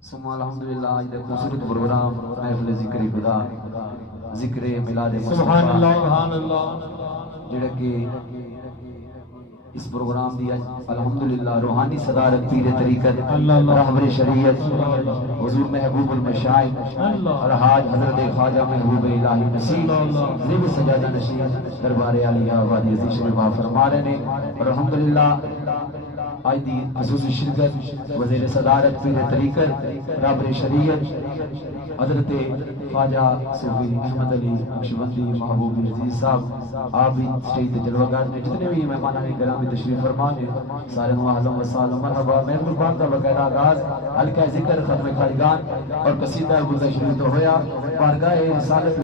अल्हम्दुलिल्लाह आज दे खूबसूरत प्रोग्राम महफिल ज़िक्र खुदा ज़िक्र मिलाद सुभान मुस्तफा अल्लाह जेड़ा कि इस प्रोग्राम दी अल्हम्दुलिल्लाह रूहानी सदारत पीर तरीकत रहबर शरीयत हुजूर महबूबुल मशाइख अलहाज हजरत ख्वाजा महबूब इलाही नसीब ज़िब सजादा नशीब दरबार आलिया वादी अज़ीज़ शरीफ फरमा रहे ने और अल्हम्दुलिल्लाह आज दी खसूसी शिरकत वज़ीर सदारत पीर तरीकत रहबर शरीयत हजरत ख्वाजा सूफी अहमद अली नक्शबंदी महबूब अजीज साहब आप भी स्टेज पे जलवागार में जितने भी मेहमान ने ग्रामी तशरीफ फरमा ने सारे अहलन व सहलन मरहबा महफिल पाक का बकायदा आगाज हल्का जिक्र खत्म खारिगान और कसीदा गुलशन तो होया बारगाह रिसालत